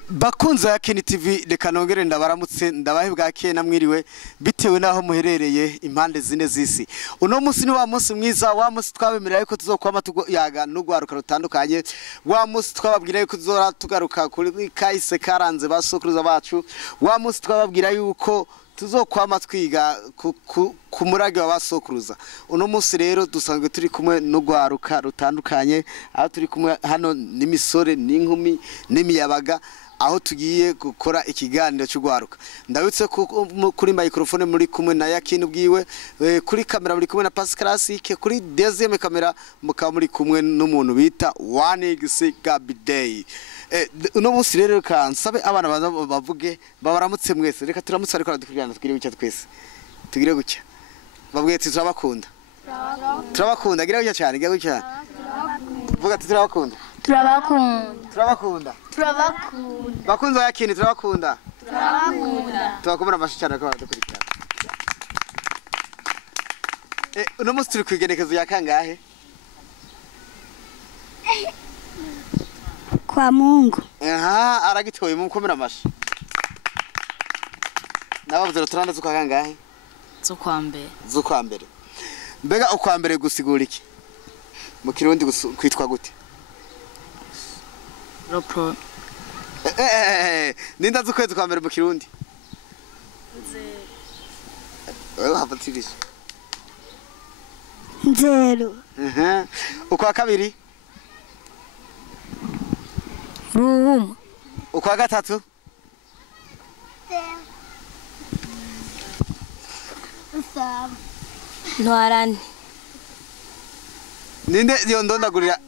Bakunze YAKINI TV reka nongere ndabaramutse ndabahe bwake namwiriwe bitewe naho muherereye impande zine zisi. Uno munsi ni wa munsi mwiza, wa munsi twabemerera yuko tuzokwama yaga n'urwaruka rutandukanye, wa munsi twababwira yuko tuzora tugaruka kuri kahise karanze basokuruza bacu, wa munsi twababwira yuko tuzokwama twiga ku murage wa basokuruza. Uno munsi rero dusanzwe turi kumwe n'urwaruka rutandukanye, aho turi kumwe hano n'imisore n'inkumi n'imiyabaga, aho tugiye gukora ikiganiro cy'urwaruka. Ndabutse kuri microphone muri kumwe na YAKINI bwiwe, kuri kamera muri kumwe na Pascalasique, kuri deuxième kamera mukaba muri kumwe n'umuntu bita Wanigisi Gabiday. Uno munsi rero kansabe abana bavuge babaramutse mwese. Reka turamutse ariko dukurikirana twire gucya twese. Tugire gucya. Babwiye ati turabakunda. Turabakunda gira gucya cyane, gira gucya. Vuga ati turabakunda. Turabakunda. Turabakunda. Turabakunda. Bakunze YAKINI turabakunda. Turabakunda. Tubakomera amashyi ko baradukurikirana. Uno munsi turi kwigenekezo ya kangahe? Kwa Mungu. Aha, aragitoye mukomera amashyi. Nabavuze turanda zuka kangahe? Zukwa mbere. Mbega ukwa mbere gusigura iki? Mu Kirundi kwitwa gute? Ropro. Ninda zukwezi kwa mbere mu Kirundi? Wewe hapatirisha. Nzero. Ukwa kabiri? Ruhuma. Ukwa gatatu? Usaba. Ntwarane. Ninde yo ndondagurira?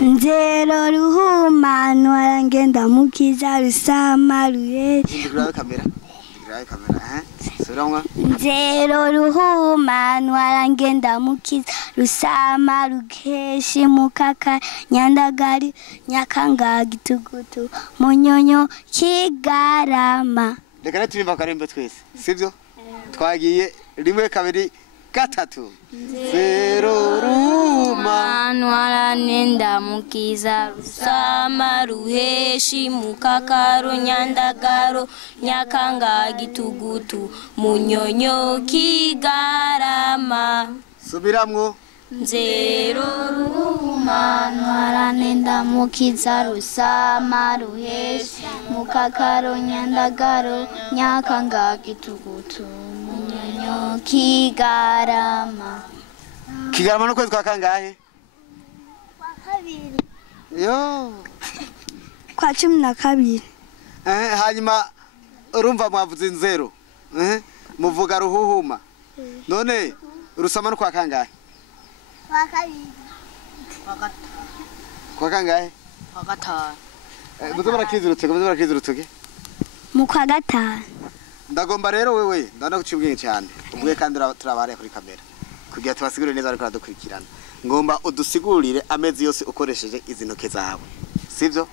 Nzero ruhuma ntwarangenda mukiza rusama ruye. Ndigirawe kamera. Suramwa. Nzero ruhuma ntwarangenda mukiza rusama rukeshi mukaka nyandagari nyakanga gitugutu munyonyo kigarama. Reka naturimba karembe twese. Sivyo? Twagiye rimwe kabiri gatatu. Nzero ruhuma ntwaranenda mukiza rusama ruheshi mukakaro nyandagaro nyakanga gitugutu munyonyo kigarama. Subiramwo. Nzero ruhuma ntwaranenda mukiza rusama ruheshi mukakaro nyandagaro nyakanga gitugutu munyonyo kigarama. Kigarama no kwezi kwa kangahe? Kwa kabiri. Yo. Kwa 12. Hanyuma urumva mwavuze nzero. Muvuga ruhuhuma. None rusama no kwa kangahe? Kwa kabiri. Kwa kangahe? Kwa gatanu. Muzobara kizirutuke. Mu kwa gatanu. Ndagomba rero wewe ndana kucibwenge cyane. Ubwe kandi turabare kuri kamera. Kugira tubasigurire neza ariko dukurikirana. Ngomba udusigurire amezi yose ukoresheje izi ntoke zawe. Sivyo?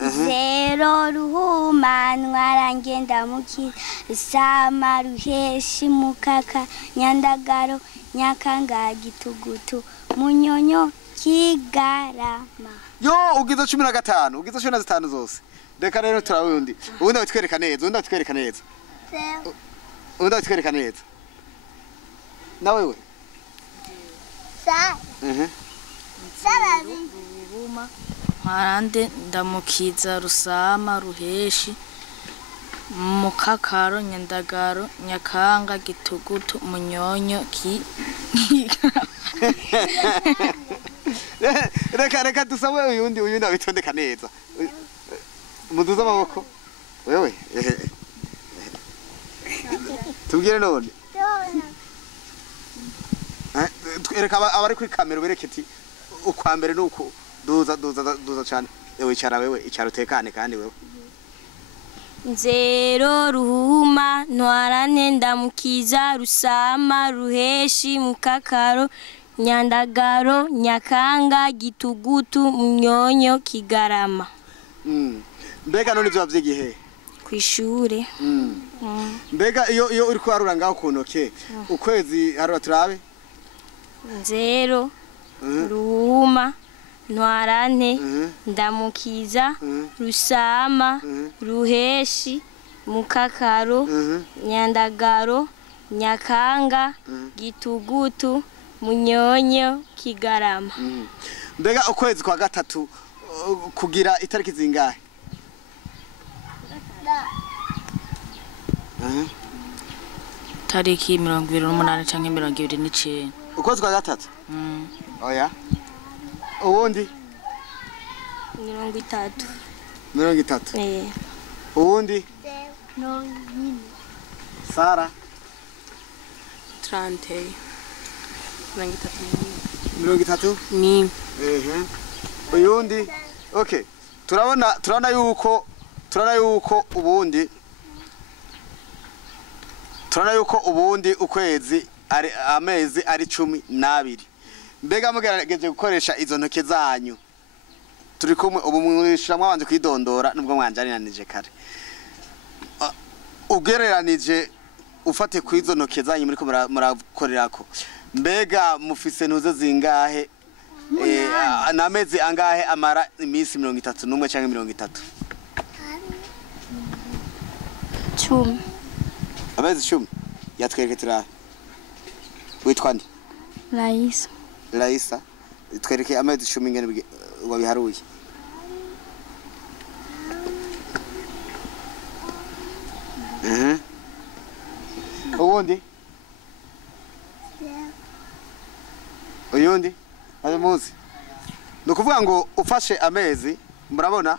Nzero ruhuma ntwarangenda mukiza rusama ruheshi mukaka nyandagaro nyakanga gitugutu munyonyo kigarama. Yo ugize 15, ugize 15 zose. Reka rero turawundi. Ubundi batwereka neza, Na wewe? Sa. Sababi. Ruhuma ntwarande ndamukiza rusama ruheshi mukakaro nyandagaro nyakanga gitugutu munyonyo Reka dusabe uyu ndabitondeka neza. Muduza amaboko. Wewe. Tubwire none. Reka abari kuri kamera bereke ati ukwa mbere nuko duza cyane. Ewe icara wewe, icara utekane kandi wewe. Nzero ruhuma ntwaranenda mukiza rusama ruheshi mukakaro nyandagaro nyakanga gitugutu munyonyo kigarama. Mbega none byo bavyigihe? Kwishure. Mbega iyo uri kwarura ngaho kuntoke ukwezi haro turabe? Nzero ruhuma ntwarante ndamukiza rusama ruheshi mukakaro nyandagaro nyakanga gitugutu munyonyo kigarama. Mbega ukwezi kwa gatatu kugira itariki zingahe? tariki 28 canke 29. Ukwezi kwa gatatu? Oya. Uwundi? 30. 30. Uwundi? Sara? 30. 30? Ni. Uyundi? Okay. Turabona yuko ubundi ukwezi ari amezi ari 12. Mbega mugerageje gukoresha izo ntoke zanyu. Turi kumwe ubu mwishamwe abanje kwidondora nubwo mwanjarinanije kare. Ugereranije ufate ku izo ntoke zanyu muri ko murakorerako. Mbega mufise ntuze zingahe? Namezi angahe amara imisi 31 canke 30? 10. Amezi 10. Yatwereke turahe. Witwa nde? Laisa. Twereke amezi 10 ingene wabiharuye. Uwundi? Uyundi? Ayo muzi. Nukuvuga ngo ufashe amezi murabona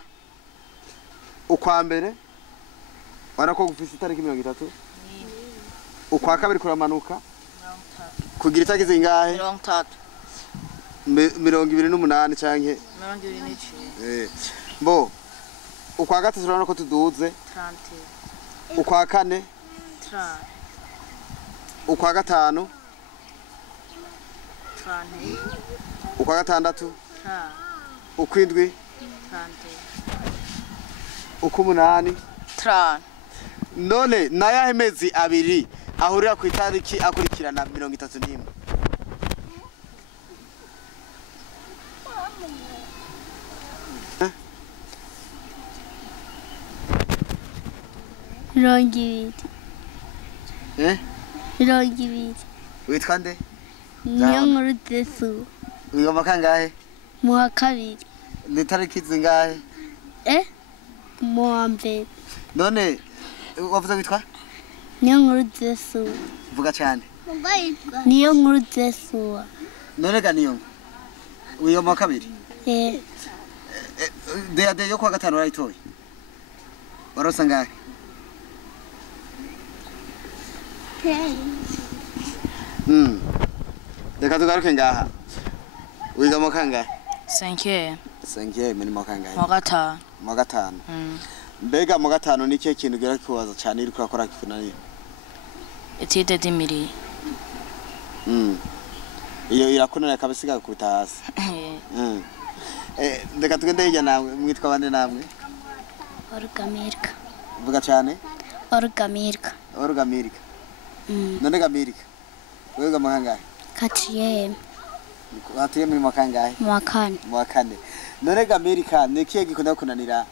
ukwa mbere warako gufise itariki 30. Ukwa kabiri kuramanuka kugira itariki zingahe? 30. 28 canke 29. Bo ukwa gatatu urabona ko tuduze 30. ukwa kane 30. ukwa gatanu 30. ukwa gatandatu 30. ukwindwi 30. ukumunani 30. none nayahe mezi abiri ahurira ku itariki akurikirana 31? Rongibiri. Witwa nde? Niyo nkuru Desu. Wigoma kangahe? Mu wa kabiri. Ni tariki zingahe? Mu wa mbere. None wavuze witwa? Niyo nkuru Desu. Vuga cyane. Niyo nkuru Desu. None ga niyo. Wigoma kabiri? De yo kwa gatanu urayitoye. Warosa ngahe? Reka tugaruke ngaha. Wiga mu kangahe? 5. 5 muri mu kangahe? Mu gatanu. Mbega mu gatanu ni cyo kintu gira kubaza cyane iri kurakora kifunaniye. Etide dimiri. Iyo irakunana kabisiga kubita hasi. Reka tugende hirya nawe mwitwa bande namwe? Orgamirka. Vuga cyane? Orgamirka. None gamirika. Wiga mu kangahe? 4. Atuye muri mu kangahe? Mu wa kane. Mu wa kane. None gamirika ni kiye gikunda kunanira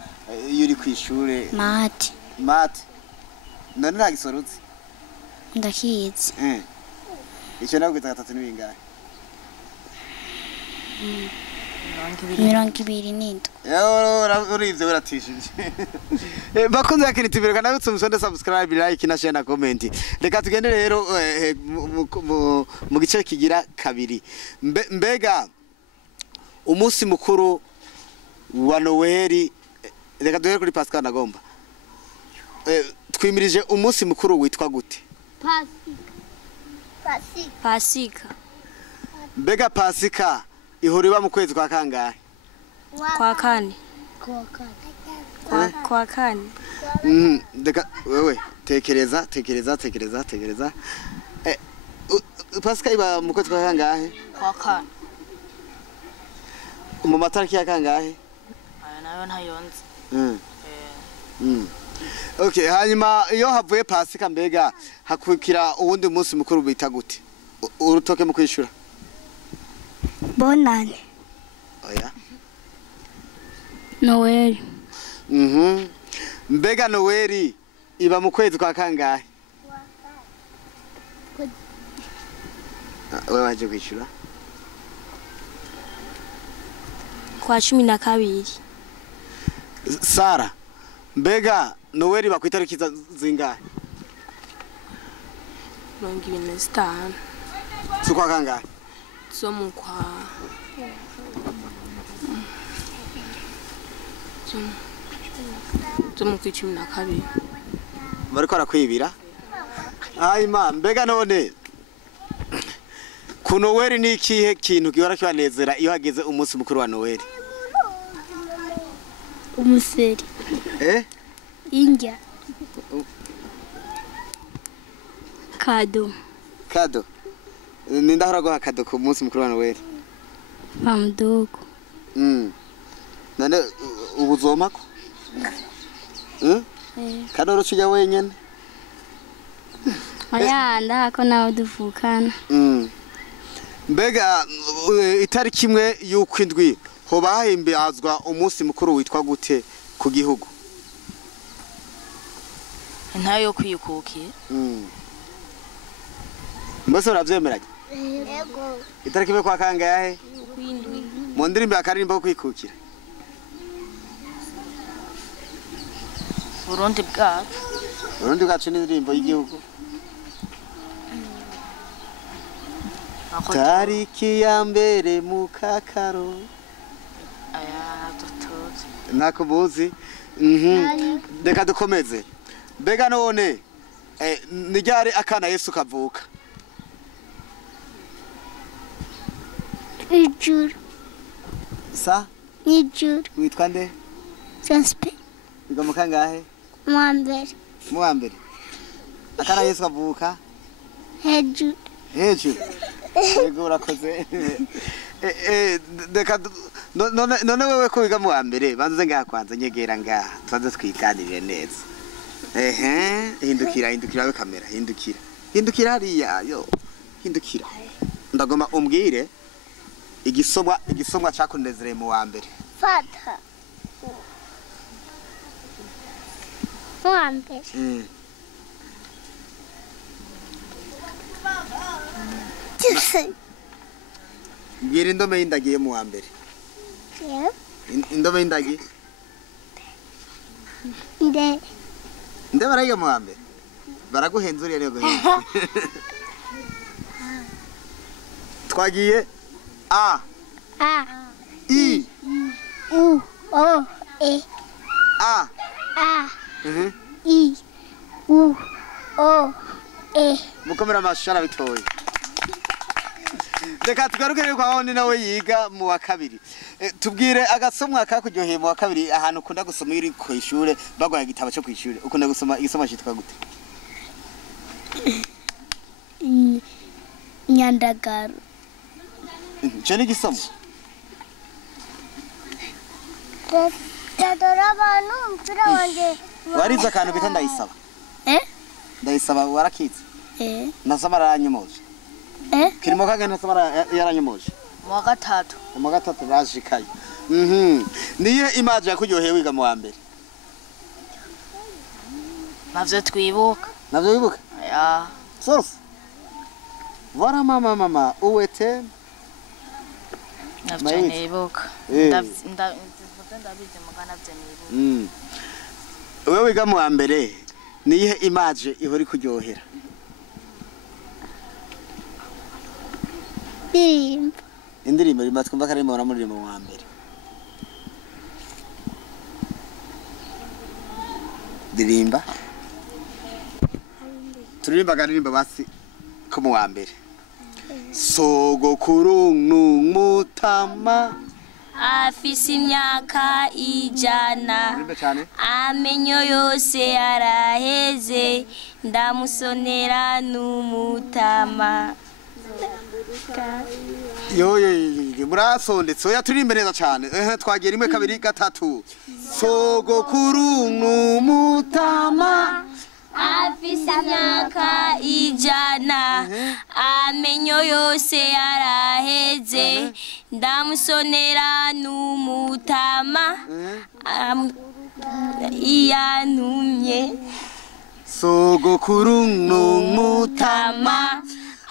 iyo uri kwishure? Mate. None nta gisorutse? Ndakizi. Icyo nabwo gatatu ni bingahe? 27. Urivye uratishije. Bakunze yakini TV kana utsumsonde subscribe like na share na comment. Reka tugende rero mu gice kigira kabiri. Mbega umunsi mukuru wa Noheli, reka duhere kuri Pascal nagomba. Twimirije umunsi mukuru witwa gute? Pasika. Mbega Pasika ihuriwa mu kwezi kwa kangahe? Kwa kane. Kwa kane. Deka wewe tekereza. Pasika iba mu kwezi kwa kangahe? Kwa kane. Mu matariki ya kangahe? Nayo ntayonze. Okay, hanyuma iyo havuye Pasika mbega hakwikira uwundi munsi mukuru bita gute? Urutoke mu kwishura. Bonane. oya Noel. Mbega Noel iba mu kwezi kwa kangahe? Wewe waje kwishura? Kwa 12. Sara, mbega Noel iba ku itariki zingahe? 25. Zukwa kangahe? Zo mu kwa zo mu 12. Bariko arakwibira? Ayima, mbega none ku Noel ni ikihe kintu gihora kibanezera iyo hageze umunsi mukuru wa Noel? Umuseri. Inja. Kado. Kado. Ninda hora guha kado ku munsi mukuru wa Noel? Mdogo. Nane ubuzomako? Kado ruciya wenyene? Oya ndako nawe duvukana. Mbega itariki imwe y'ukwindwi hoba hahimbazwa umunsi mukuru witwa gute ku gihugu? Ntayo kwikukiye. Mbese uravyemeranye? Yego. Itariki imwe kwa kangahe? Kwindwi. Mu ndirimbo akarimbo ko kwikukira. Burundi bwacu. Burundi bwacu ni indirimbo y'igihugu. Tariki ya mbere mu kakaro. Aya dutoze. Nakubuzi. Reka dukomeze. Mbega none ni ryari akana Yesu kavuka? Ijuru. Sa? Ijuru. Witwa nde? Jaspe. Biga mu kangahe? Mwambere. Mu wa mbere. Akana Yesu kavuka? Hejuru. Hejuru. Yego urakoze. Reka none wewe ko biga mu wa mbere banze ngaha kwanza nyegera ngaha twaze twiganirire neza. Hindukira we kamera hindukira hariya yo hindukira ndagoma umbwire igisomwa cakunezereye mu wa mbere. Fata. Mwambere. Mbwira indome y'indagiye mu wa mbere. Indome y'indagi? Nde barayiga mu wa mbere? Baraguhenzuriye rero guhenza. Twagiye A. I. U. O. E. A. I. U. O. E. Mukomera amashara bitoye. Reka tugaruke rero kwa wundi nawe yiga mu wa kabiri. Tubwire agasomwa kakuryoheye mu wa kabiri ahantu ukunda gusoma iri ku ishure bagwaye igitabo cyo ku ishure ukunda gusoma igisoma cyitwa gute? Nyandagaro. Cyo ni igisoma? Dadora abantu mpira wanje. Warize akantu bita ndayisaba? Ndayisaba warakize? Nasoma aranyumoje. Kirimo kange nasoma yaranyumoje. Mu wa gatatu. Mu wa gatatu rashikaye. Niye image yakuryoheye wiga mu wa mbere? Navyo twibuka. Navyo wibuka? Ya. Sos. Vora mama uwete. Navyo nibuka. Ndabize mugana byo nibuka. Wewe wiga mu wa mbere niye image ihori kuryohera? Indirimbo rimwe twumva karimo baramurimo mu wa mbere. Dirimba. Turirimba garirimba basi ko mu wa mbere. Sogokuru n'umutama afise imyaka 100 amenyo yose araheze ndamusonera n'umutama. Yo murasondetse oya turirimbe neza cyane twagiye rimwe 2 3 sogokuru n'umutama afise imyaka ijana amenyo yose yaraheze ndamusonera n'umutama iyantumye sogokuru n'umutama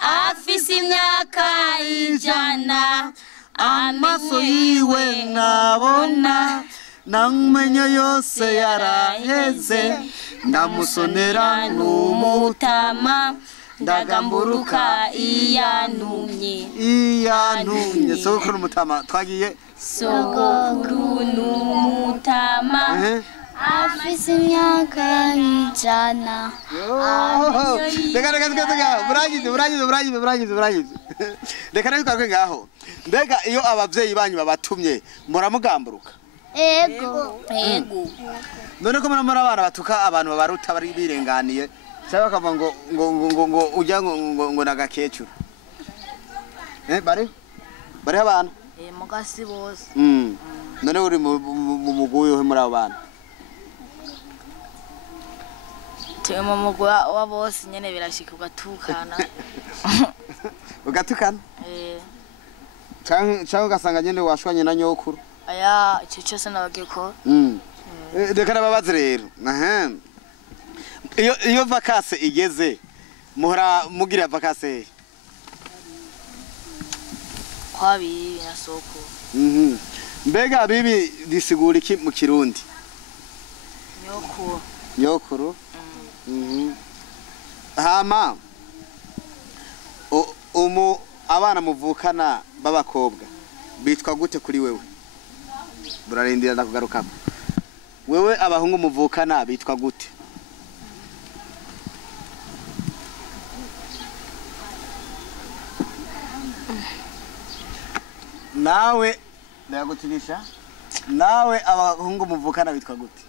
afise imyaka ijana amaso yiwe nabona n'amenyo yose yaraheze ndamusonera n'umutama ndagamburuka iyantumye sogokuru n'umutama twagiye sogokuru n'umutama afise imyaka ijana reka nabitwarwe ngaho mbega iyo abavyeyi banyu babatumye muramugamburuka Ego. none ko muramura abana batuka abantu babaruta bari birenganiye cyangwa bakavuga ngo ujya ngo nagakecuru bari abana mugasi bose none uri mu muguyo he muri abo bana turi mu mugwi wa bose nyene birashika ugatukana ugatukana cyangwa ugasanga nyene washwanye na nyokuru aya icyo cyose nabageko reka nababaze rero iyo vakase igeze muhora mugira vakase kwa bibi na soko mbega bibi disigura iki mu kirundi nyokuru hama abana muvukana b'abakobwa bitwa gute kuri wewe burarindira ndakugarukamo wewe abahungu muvukana bitwa gute nawe ndagutirisha nawe abahungu muvukana bitwa gute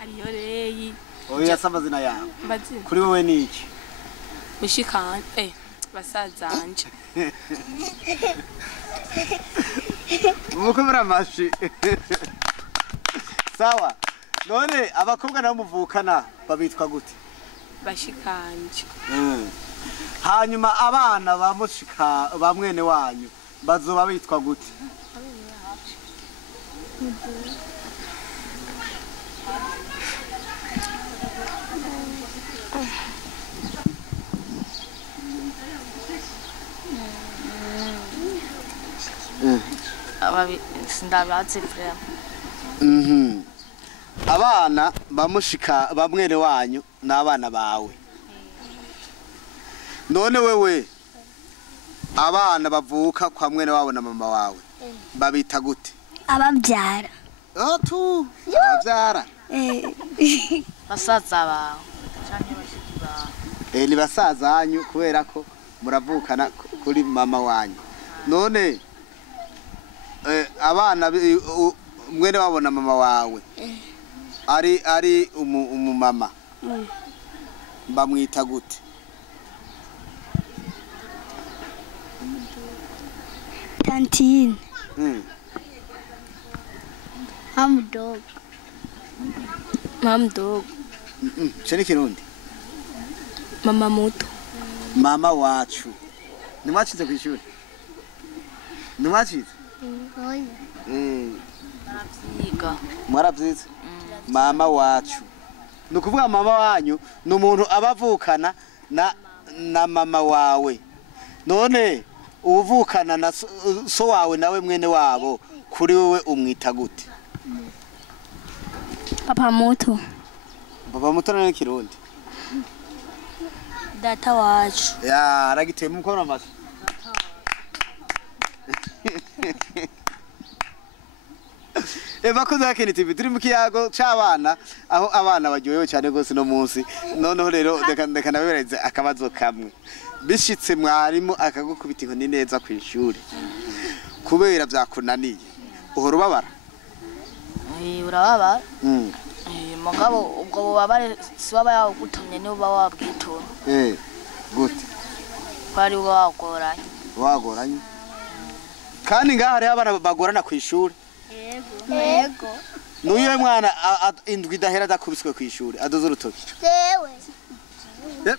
ariyo reyi oya samazina yawe bazina kuri wewe ni iki mushikana basazanje mukomera amashi sawa none abakobwa nabo muvukana babitwa gute bashikanje hanyuma abana bamushika ba mwene wanyu bazoba bitwa gute sindabatse frère abana bamushika ba mwene wanyu n'abana bawe none wewe abana bavuka kwa mwene wabo na mama wawe babita gute Ababyara. ababyara basaza bawe canke bashiki bawe ni basaza banyu kubera ko muravukana kuri mama wanyu none abana mwene wabo na mama wawe ari umumama bamwita gute Tantine. Dog. Mam dog Cheni kirundi mama muto mama wacu nimwachize kwishuri nimwachize naravyiga mwaravyize mama wacu nukuvuga mama wanyu numuntu abavukana na mama wawe none uvukana na so wawe nawe mwene wabo kuri wewe umwita gute Papa muto. Papa muto none kirundi data wacu aragiteye mukora amaso bakoze YAKINI TV turi mu kiyago c'abana aho abana baryohewe cyane gose no munsi noneho rero ndeka nabereze akabazo kamwe bishitse mwarimu akagukubita inkoni neza ku ishuri kubera byakunaniye uhora ubabara urababara mugabo ubwo bubabare si waba yagutumye niba uba wabwitura gute kwari wagoranye kandi ngaha hariho abana bagorana ku ishuri Yego. Nuyo mwana indwi dahera dakubiswe kwishuri adoze urutoki. Jewe.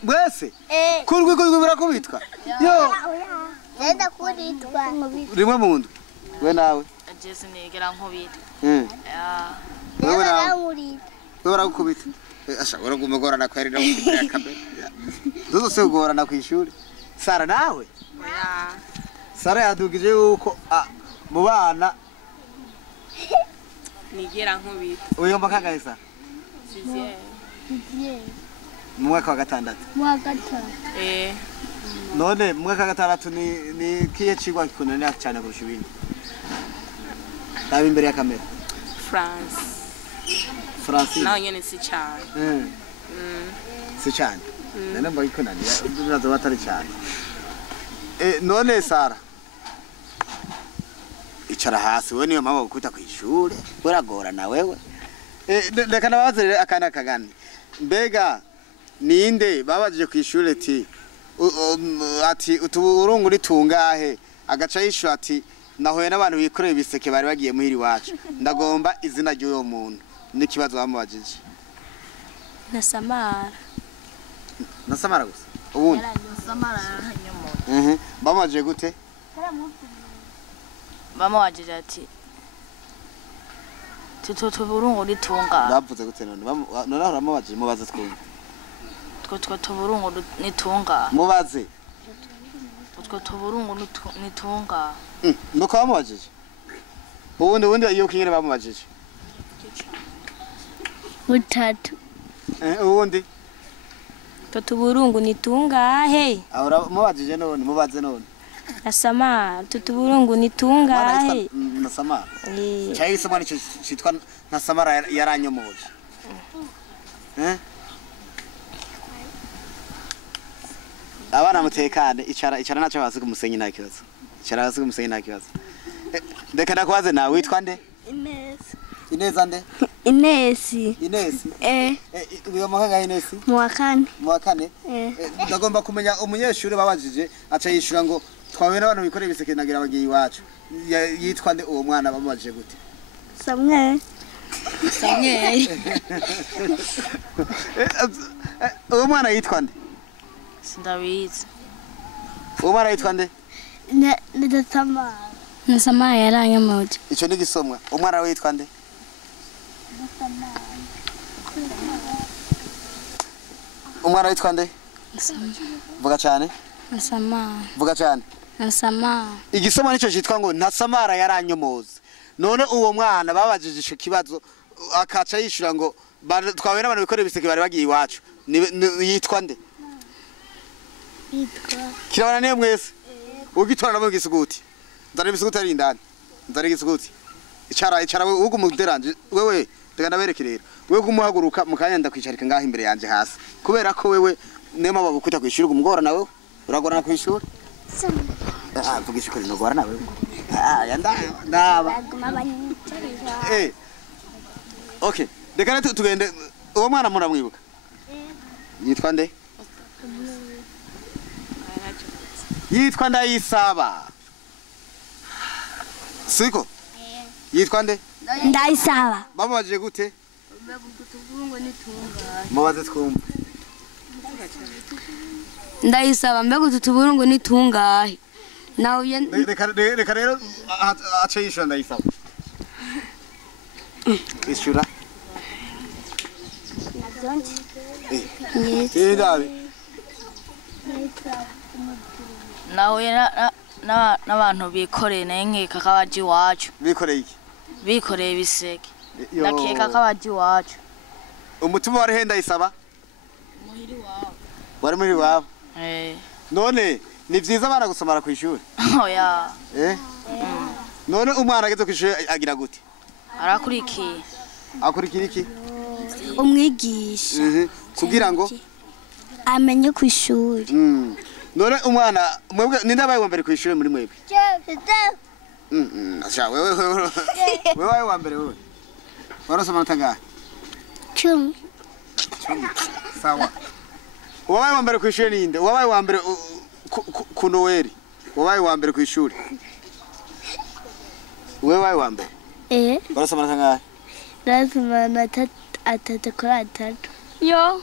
Bwese? Kurwi birakubitwa. Yo. Nenda kuritwa. Rimwe mu ndwi. We nawe. Jese negera nkubita. Wewe nawe. Namurita. Wewe barakubita. Asha uragumugorana kwari no kugira kamera. Duzo se ugorana kwishuri. Sara nawe? Oya. Sara yadugije yuko mu bana Nigera nkubita. uyo mbakagaye Sara. Siziye. Mu mwaka wa gatandatu. None mu mwaka wa gatandatu ni kiye cigwa kikunanira cyane kurusha ibindi. Tabi imbere ya kamera. France. Naho nyene si cyane. Si cyane. None mba kikunanira ndazo batari cyane. None Sara. Icara hasi we niyo mama gukubita kw'ishure uragorana wewe. Reka nababaze akana kagani. Mbega ninde babajije kw'ishure ati utuburungu ritungahe agaca yishura ati nahuye n'abantu bikoreye ibiseke bari bagiye muhiri wacu ndagomba izina ry'uyo muntu n'ikibazo bamubajije. Nasamara gusa ubundi Nasamara yaranyomoye. bamubajije gute? Bamubajije ati tuburungu ritunga. Bavuze gute none uramubajije mubaze twumve. Utwo tuburungu nitunga. Mubaze. Utwo tuburungu nitunga. Nuko bamubajije. Ubundi iyo kinyere bamubajije. Butatu. Ubundi tutuburungu nitungahe? ahora mubajije none mubaze none. Nasamara tutuburungu nitungahe? Nasamara. Cyayi somani cyitwa Nasamara yaranyomoje. Abana mutekane icara naco hasi ku musenyi nta kibazo. Icara hasi ku musenyi nta kibazo. Ndeka nakwaze nawe witwa nde? Ineza nde? Inesi. Uyo makaga Inesi? Mu wa kane. Ndagomba kumenya umunyeshuri babajije aca yishura ngo twawe n'abantu bikoreye ibiseke nagira abagiye iwacu. Yitwa nde uwo mwana bamubajije gute? Samuel. Uwo mwana yitwa nde? Sindabizi. Uwo mwana yitwa nde? Nasamara yaranyomoje. Ico ni gisomwa. Umwana we yitwa nde? Umwana witwa nde? Vuga cyane. Nasamara. Vuga cyane. Nasamara. Igisoma nico cyitwa ngo Nasamara yaranyomoze. None uwo mwana babajije ico kibazo akaca yishura ngo twawe n'abantu bikorera ibiseke bari bagiye iwacu. Yitwa nde? Kirabana niyo mwese. Ugitora namo gisuguti. Ndari bisuguti ari indani. Ndari gisuguti. Icara we ugumuderanje wewe ndagana bereke rero. Wewe kumuhaguruka mukanya ndakwicarika ngaho imbere yanje hasi. Kubera ko wewe nema babukwita kwishura umugora nawe uragorana kwishura. Vugisha ko rinogora nawe. Ndaba. Okay. Reka tugende uwo mwana muramwibuka. Yitwa nde? Yitwa Ndayisaba. Siko? Yitwa nde? Ndayisaba. Bamubajije gute? Mubaze twumva. Ndayisaba mbega tutuburungu nitungahe? Nawe Reka rero aca yishura Ndayisaba. Ishura. Nahuye n'abantu bikoreye naye nkeka ko abaje iwacu. Bikoreye iki? Bikoreye ibiseke. Nakeka ko abaje iwacu. Umutima wari henda Ndayisaba? Muhiri wawe. Wari muri wabo? None ni vyiza abana gusomara kw'ishuri? Oya. None umwana ageze kw'ishuri agira gute? Arakurikiye. Akurikira iki? Umwigisha. Kugira ngo amenye kw'ishuri. None umwana mwebwe ninde abaye wa mbere kw'ishuri muri mwebwe? Asha wewe wa mbere wewe. Warasoma ntangahe? 10. Sawa. Wabaye wa mbere kw'ishuri ninde? Wabaye wa mbere ku Noel. Wabaye wa mbere kw'ishuri. Wewe wabaye wa mbere? Warasoma ntangahe? ndasoma atatu kuri atatu. Yo.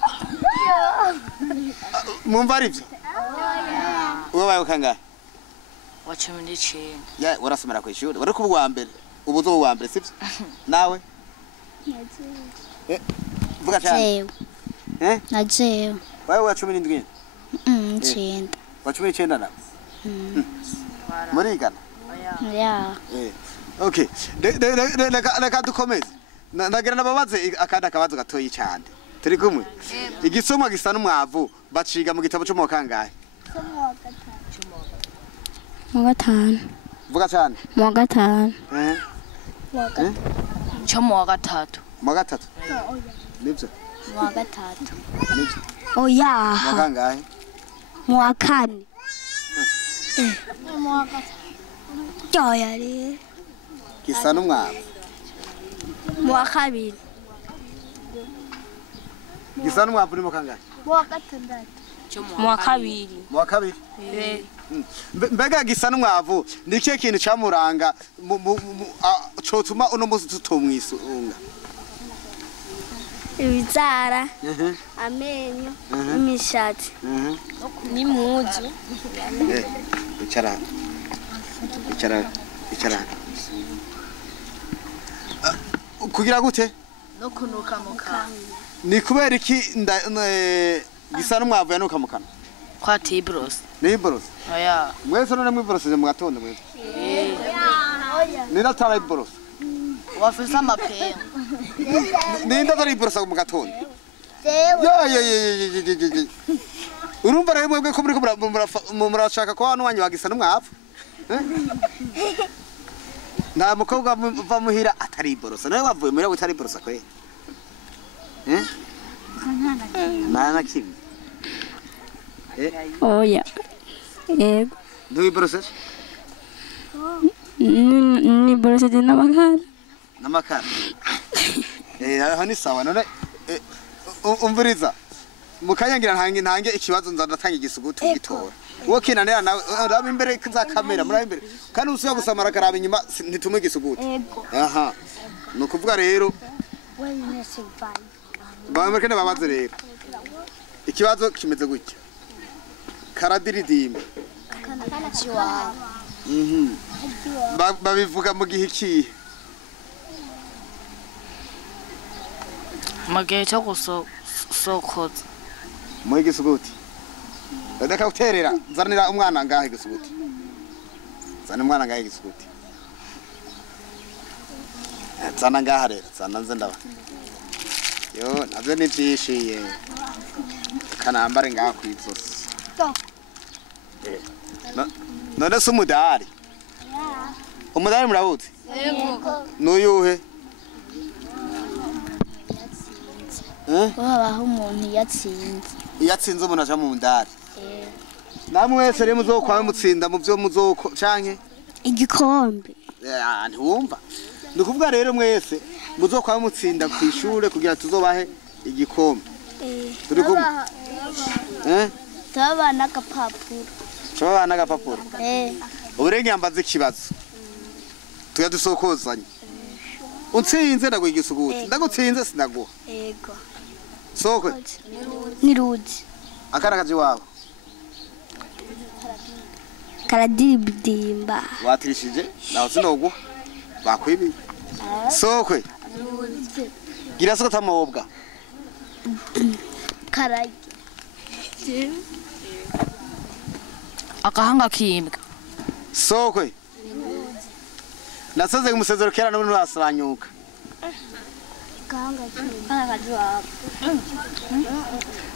Mwumva arivyo? Wowe kangahe? wa 19. Ya warasomera ku ishuri. Wari kuba uwa mbere. Ubu uzo uwa mbere sivyo? Nawe? Vuga cyane. Jewe. Na jewe. Wewe wa 17. 9. Wa 19 nawe? Murigana? Ya. Okay. Reka dukomeze. Nagira nababaze akandi akabazo gatoyi cyane. Turi kumwe? Igisomwa gisa n'umwavu baciga mu gitabo cyo mu kangahe? Mu gatanu. Vuga cyane. Mu gatanu. cyo mu wa gatatu. Mu gatatu. Nibyo. Mu gatatu. Nibyo. Oya. Mu kangahe? Mu wa kane. Mu wa gatatu. Oya re. Gisa n'umwavu. Mu wa kabiri. Gisa n'umwavu ni mu kangahe? Mu wa gatandatu. Mu wa kabiri. Mu wa kabiri. Mbega gisa n'umwavu ni ikihe kintu cyamuranga cotuma uno muzi tutomwisunga? Ibizara. Amenyo. Imishatsi. N'impuzu. Icara. Kugira gute? no kunuka mu kanwa. Ni kubera iki gisa n'umwavu yanuka mu kanwa? Kwa tibros. Ni boros. Oya. Mwese none mwiborosije mu gatondo mwese. Ni natara iboros. Wafisa amapenga. Ni ndatara iborosa mu gatondo. Yo. Urumva rero mwebwe ko muri murashaka ko hano wanyu wagisa n'umwavu? Nta mukobwa va muhira atari iborosa. Nawe wavuye muhira utari iborosa kwe. Nana kimwe. Oya. Yego. Ntuiborosa? Ni borose de namakara. Namakara. Aho ni sawa none umviriza. Mukanyangira ntange ikibazo nzandatanga igisugutu gitora. Uwo kinanira nawe uraba imbere za kamera muri imbere. Kandi usuya gusamara karaba inyuma ntitume igisugutu. Aha. Nukuvuga rero. Bamurikene babaze rero. Ikibazo kimeze gutya. Karadiridimba. Babivuga mu gihe kihe? Mu gihe cyo gusokoza. Mu igisuguti. Ndaka guterera zanira umwana ngahe igisuguti. Zana umwana ngahe igisuguti. Zana ngaha rero, zana nze ndaba. Yo, navyo ni byishiye. Kanambare ngaha kwizosi. None se umudari? Umudari murabuze? Yego. Nuyuhe? Wabaho umuntu yatsinze. Yatsinze umuntu aja mu ndari. Namwe wese rero muzokwame mutsinda mu byo muzoko canke igikombe. Ntiwumva? Ndikuvuga rero mwese muzokwame mutsinda ku ishure kugira tuzobahe igikombe. Turi kumwe? Tabana agapapuro. Tabana agapapuro. Uburenge yambaze ikibazo. Tuya dusokozanye. Untsinze ndagwigisuguti. Ndagutsinze sinaguha. Yego. Sokwe. Niruzi. Akaragaje wawe. Karadibidimba. Watirishije naho sinoguha. Bakwibi. Sokwe. Gira soko tamobwa. Karagi. Akahanga kimbwa. Sokwe. Nasaze umusezero kera n'ubu nturasanyuka.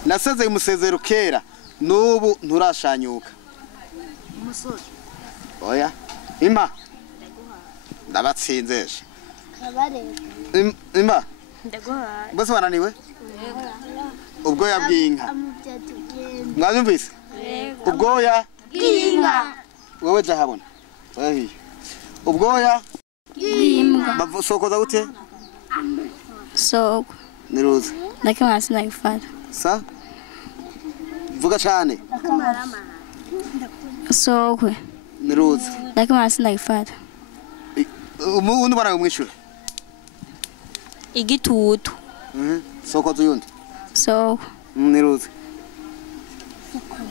Nasaze umusezero kera n'ubu nturashanyuka. Umusore. Oya. Ima. Ndabatsinzeje. Ima. Ndaguhaye. Bose bananiwe? Ubwoya bw'inka. Mwabyumvise? Ubwoya bw'inka. Wewe jahabona. Wewe. Ubwoya bw'imbwa. basokoza gute? Soko. Niruza. Ndakimana sinagifata. Sa? Vuga cyane. Sokwe. Niruza. Ndakimana sinagifata. Umuntu bana umwishure. igitutu Sokozo yundi. soko Niruzi.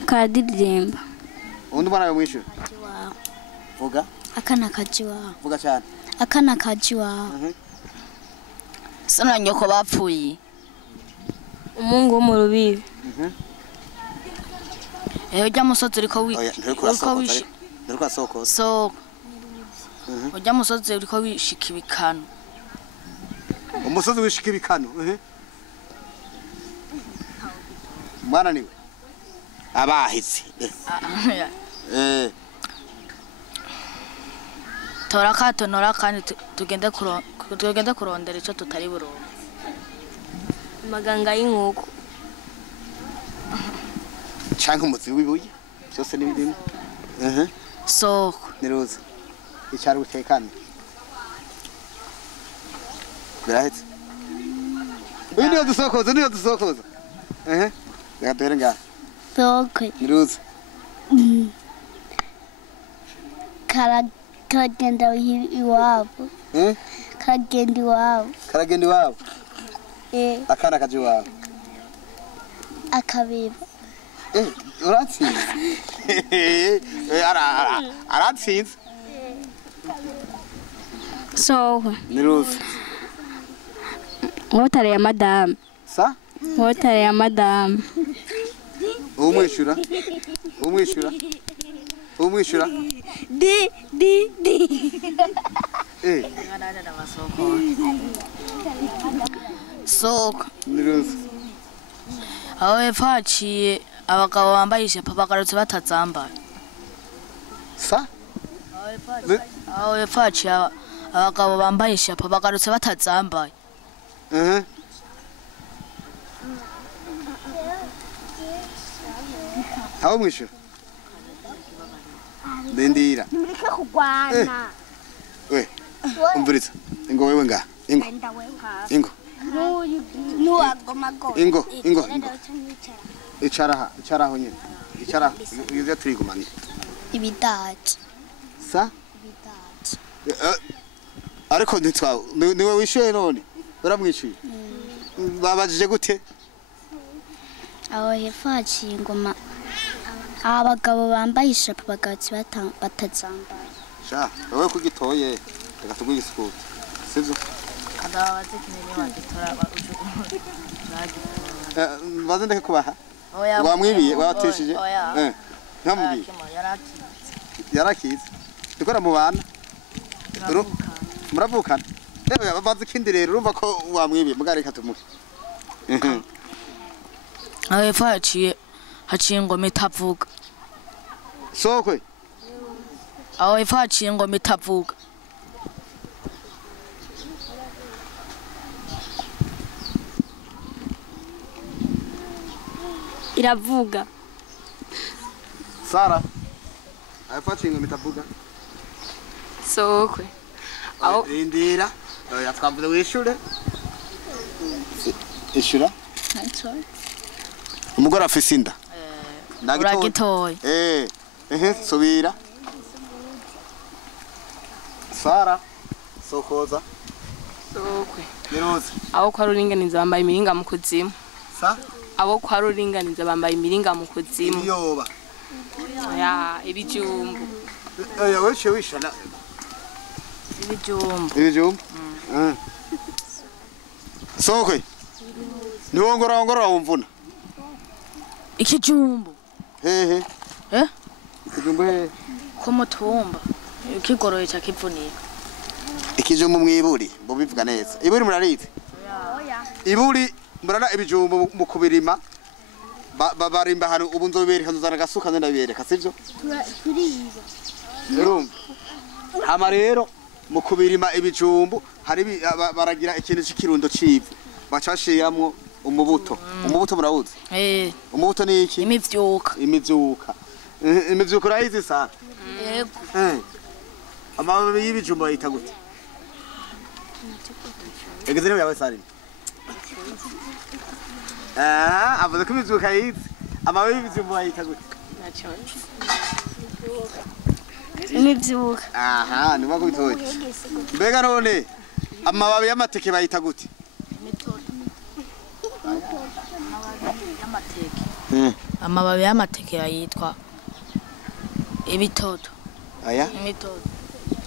karadirimba Undi mwana yo mwishu. Vuga. akana kajiwa Vuga cyane. akana kajiwa sana nyoko bapfuye umungu wo mu rubibi ujya musozi uriko Oya, nturiko Sokozo. soko ujya musozi uriko wishika ibikano Umusozi wishika ibikano. Mwana niwe. Abahizi. tonora kandi tugende kurondera ico tutari burongo amaganga y'inkoko Canke umuzi w'ibuye. Byose ni bimwe. soko Niruzi. Icyari utekane. Birahetse. Uyu niyo dusokoza. Reka duhere ngaha. soko Niruzi. karagenda iwabo karagenda iwabo Karagenda iwabo. Akana kaje iwabo. akabiba Uratsinze. Aratsinze. soko Niruzi. nkotare ya madamu Sa? nkotare ya madamu Umwishyura. di soko Niruzi. aho hepfo haciye abagabo bambaye ishepa bagarutse batazambaye Sa? aho hepfo haciye abagabo bambaye ishepa bagarutse batazambaye Aho mwishyura. Ndindira. nimureke kugwana We. Umviriza. Ingo wewe ngaha. Ingo. nuwagomago Ingo. Icara aho nyine. Icara. Iyo turi gumanira. ibidaji Sa? Ariko niwe wishyuye none. Uramwishyuye. Babajije gute? aho hepfo haciye ingoma abagabo bambaye ishapo bagatsi batazambaye Sha, wowe kugitoye. Reka tuguye isuku. Sivyo? kadabaze kinene bagitora Baze ndeke kubaha. Wamwibiye, watishije. Ntamubwiye. Yarakize. Dukora mu bana. Muravukana. Ewe babaze ikindi rero urumva ko wamwibiye mugareka tumuke. aho hepfo haciye ingoma itavuga Sokwe. aho hepfo haciye ingoma itavuga iravuga Sara. Afachi ngo mitavuga. sokwe aho Indira. Oya twavuze wishure. Ishura. Umugore afise inda. uragitoye Subira. Sara. Sokoza. sokwe Niruzi. aho kwa ruringaniza bambaye imiringa mu kuzimu Sa? abo kwa ruringaniza bambaye imiringa mu kuzimu Yoba. ya ibijumbu Oya wewe wishana. Ibijumbu. Sokwe. Niwongora wumvuna. ikijumbu Ikijumbu ko mutumba ikigoroye ca kivuniye ikijumbu mwiburi bo bivuga neza. Iburi murarize. Iburi murana ibijumbu mu kubirima. Barimba hano ubu nzobereka nzana gasuka nenda bibereka sivyo? turiba Urumva. Hama rero mu kubirima ibijumbu hari baragira ikintu cy'ikirundo civu. Bacashiyamwo umubuto. Umubuto murawuzi? Umubuto ni iki? imivyuka Imivyuka urayizi sana? yego Amababi y'ibijumbu bayita gute? Egezere yawe sari. Avuze ko imivyuka yizi. Amababi y'ibijumbu bayita gute? imivyuka Aha, nima kubitoye. Mbega none amababi y'amateke bayita gute? y'amateke. Amababi y'amateke yitwa ibitoto. Aya? Imitoto.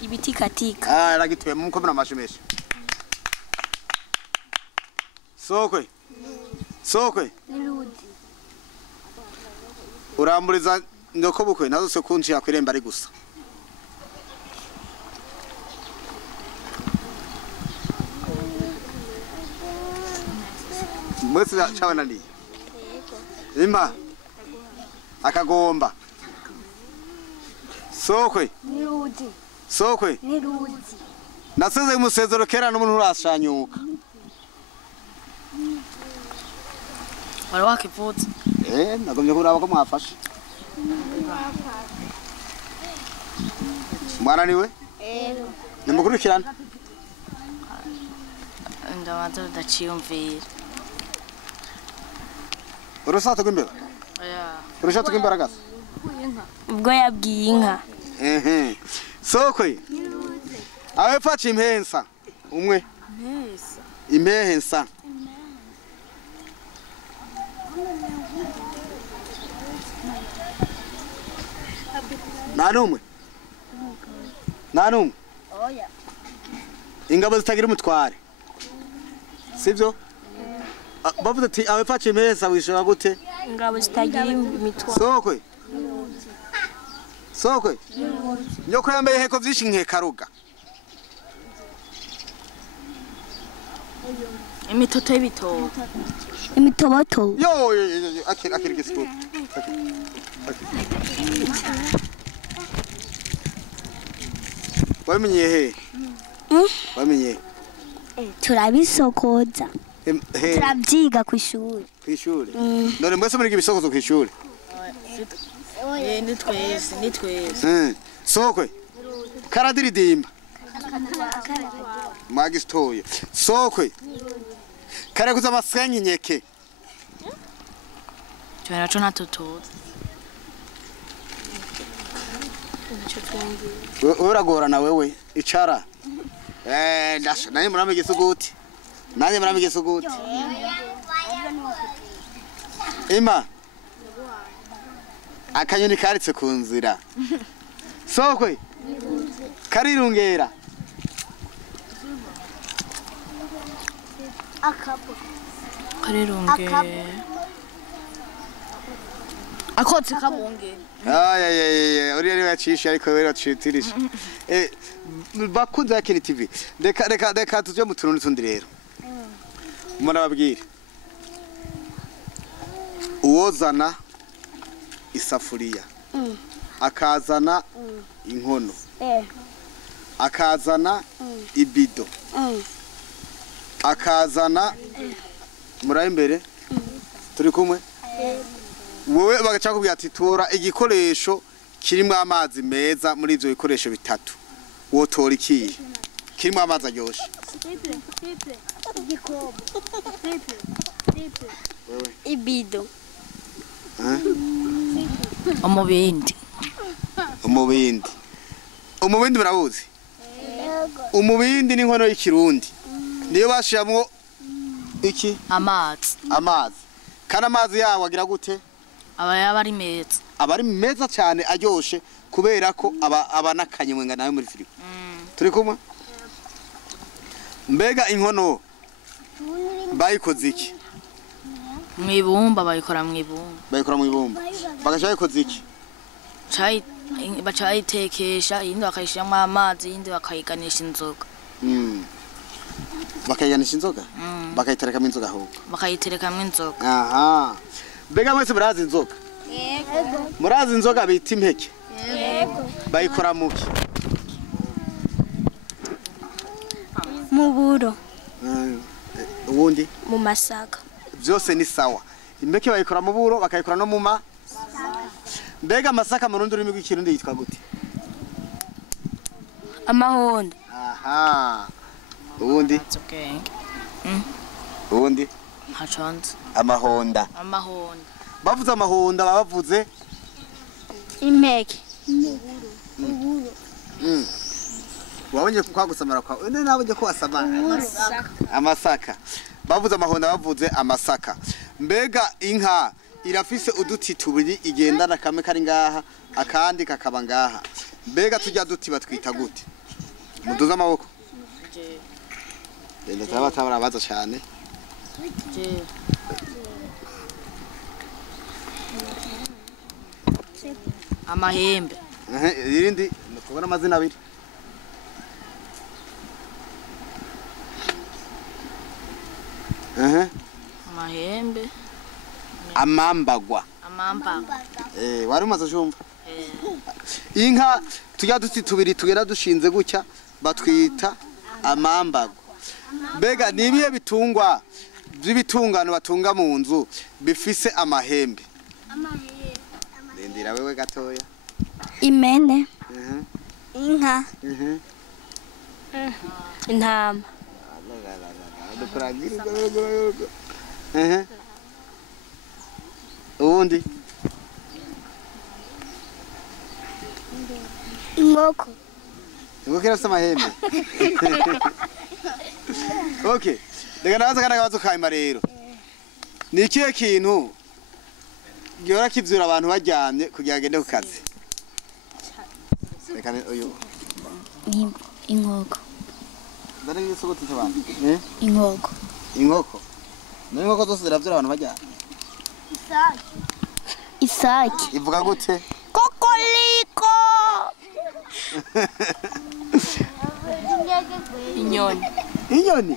Ibitikatika. Aragituye mukomera amashimesha. Sokwe. Sokwe. Nirudi. Uramburiza ndoko bukwe nazo se kunci yakwiremba ari gusa. Mwese chabana ndi. Imba. Akagomba. Sokwe. Nirudi. Sokwe. Nirudi. Naseze umusezero kera n'umuntu urashanyuka. Wari wakivutse. Nagomye kuraba ko mwafashe. Mwaraniwe? Nimukurikirana. Ndabanza ndaciyumvira. Urusato rw'imbeba? Urusato rw'imbeba gasa? Ubwo yabwiye inka. Sokwe. Awe pfaci impensa. Umwe. Impensa. Nanumwe. Nanumwe. Oya. Ingabo zitagira umutware. Sivyo? Bavuze ati awe pfaci impensa wishora gute? Ingabo zitagira imitwaro. Sokwe. Sokwe. Nyoko yambaye heko vyinshi nkekaruga. Imitoto y'ibitoto. Imitoboto. Yo akiri gisipo. Wamenye he? Wamenye. Turabisokoza. Turabyiga ku ishuri. Ku ishuri. None mwese muri ibisokozo ku ishuri. Ni twese. Sokwe. Karadiridimba. Magistoye. Sokwe. Karaguza amasenyi nyeke. Cyana cyo natutuza. Uragora na wewe icara. Ndasha nanye murame gisuguti. Nanye murame gisuguti. Ima. Akanyoni karitse ku nzira. Sokwe. Karirungera. Akabo. Karirunge. Akotse kabonge. Uriya niwe yacishe ariko wewe wacitirisha. Bakunze YAKINI TV. Reka tuje mu tuntu tundi rero. Murababwira. Uwozana isafuriya. Akazana inkono. Akazana ibido. Akazana muraye imbere. Turi kumwe? Wowe bagaca kubwira ati tora igikoresho kirimo amazi meza muri ivyo bikoresho bitatu. Wotora ikiye? Kirimo amazi aryoshe. Ibido. Umubindi. Umubindi. Umubindi barabuzi? Umubindi ni inkono y'ikirundi. Niyo bashiramwo iki? Amazi. Amazi. Kana amazi yawo agira gute? Aba ari meza. Aba ari meza cyane aryoshe kubera ko aba nakanywe nga nawe muri firigo. Turi kumwe? Mbega inkono bayikoze iki? Mwibumba bayikora mwibumba. Bayikora mwibumba. Bagacha bayikoze iki? Chai bacayitekesha indi bakayishiramo amazi indi bakayiganisha inzoga. Bakayiganisha inzoga? Bakayiterekamo inzoga ahubwo. Bakayiterekamo inzoga. Aha. Mbega mwese murazi inzoga? Yego. Murazi inzoga bita impeke? Yego. Bayikora muki? Mu buro. Ubundi? Mu masaka. Byose ni sawa. Impeke bayikora mu buro bakayikora no mu ma? Mbega amasaka mu rundi rurimi rw'ikirundi yitwa gute? Amahonda. Aha. Ubundi? Okay. Ubundi? Hachonze. Amahonda. Amahonda. Bavuze amahonda bavuze Impeke. Wabonye kwa gusamara kwa. Nabonye ko asamara. Amasaka. Amasaka. bavuze amahonda bavuze amasaka. Mbega inka irafise uduti tubiri igendana, kamwe kari ngaha akandi kakaba ngaha. Mbega tujya duti batwita gute? Muduza amaboko. Ndazaba tabarabaza cyane. Amahembe. Irindi tubona amazina abiri. Amahembe. Amambagwa. Amambagwa. Wari umaze jumva? Inka tujya duti tubiri tugenda dushinze gutya batwita amambagwa. Mbega nibiye bitungwa by'ibitungano batunga mu nzu bifise amahembe? Ndindira wewe gatoya. Impene. Inka. Intama. Ubundi Inkoko. inkoko irafise amahembe. Okay, reka nabaza kana kabazo kayima rero. Ni ikihe kintu gihora kivyura abantu baryamye kugira agende ku kazi? Reka uyu Inkoko. Dare yisoko tutabana. Inkoko. Inkoko. Inkoko zose ziravyura abantu baryamye. Isaki. Ivuga gute? Kokoliko. Inyoni. Inyoni.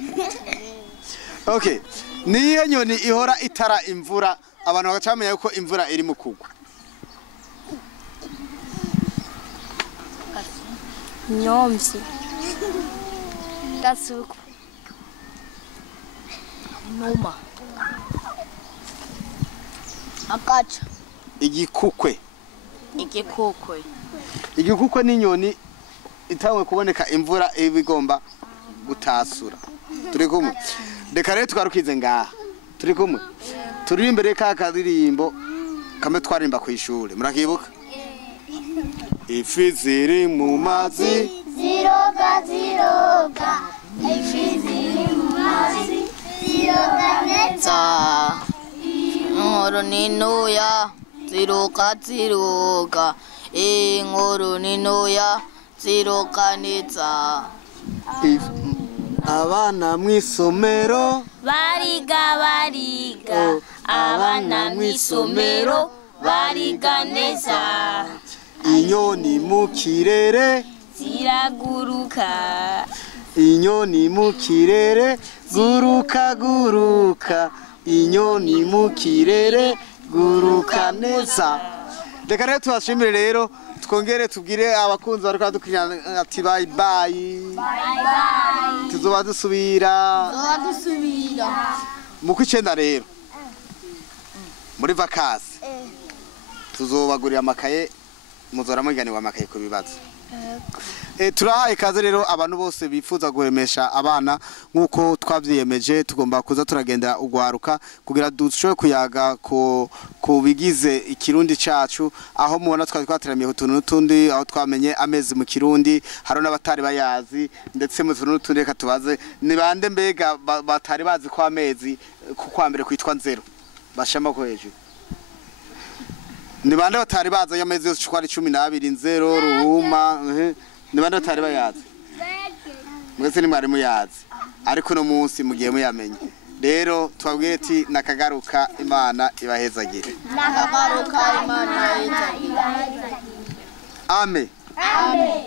Okay. Niyo nyoni ihora itara imvura abantu bagacamenya yuko imvura iri mu kugwa. Nyomvyi. Gasuku. Numa. Akaca. Igikukwe. Igikukwe. Igikukwe ni inyoni itawe kuboneka imvura ibigomba gutasura. Turi kumwe. Reka rero twarukize ngaha. Turi kumwe. Turi imbere ka kadirimbo kamwe twarimba ku ishuri. Murakibuka? Ifi ziri mu mazi Ziroga ziroga. Ifi ziri mu mazi. Ziroga neza. Inkuru ni ntoya ziruka ziruka. Inkuru ni ntoya ziruka neza. Abana mwisomero bariga. Abana mwisomero bariga neza. Inyoni mu kirere Ziraguruka. Inyoni mu kirere guruka guruka. Inyoni mu kirere guruka neza. Reka rero tubashimire rero twongere tubwire abakunzi bariko badukurikirana ati bye bye. Tuzoba dusubira mu kwicenda rero muri vacances tuzobagurira amakaye muzora muganirwa amakaye ku bibazo. Turahaye kaze rero abantu bose bifuza guhemesha abana nkuko twavyiyemeje tugomba kuza turagenda urwaruka kugira dushobe kuyaga ko bigize ikirundi cacu aho mubona twateramiye utuntu n'utundi aho twamenye amezi mu kirundi haro n'abatari bayazi ndetse mu tuntu n'utundi reka tubaze ni bande mbega batari bazi ko amezi ku kwa mbere kwitwa nzero bashamba ko hejuru ni bande batari bazi ayo mezi yose twari 12 nzero ruhuma ni bande batari bayazi mwese ni mwari muyazi ariko no munsi mugiye muyamenye rero twabwiye ati nakagaruka Imana ibahezagire Nakagaruka Imana ibahezagire. Amen. Amen.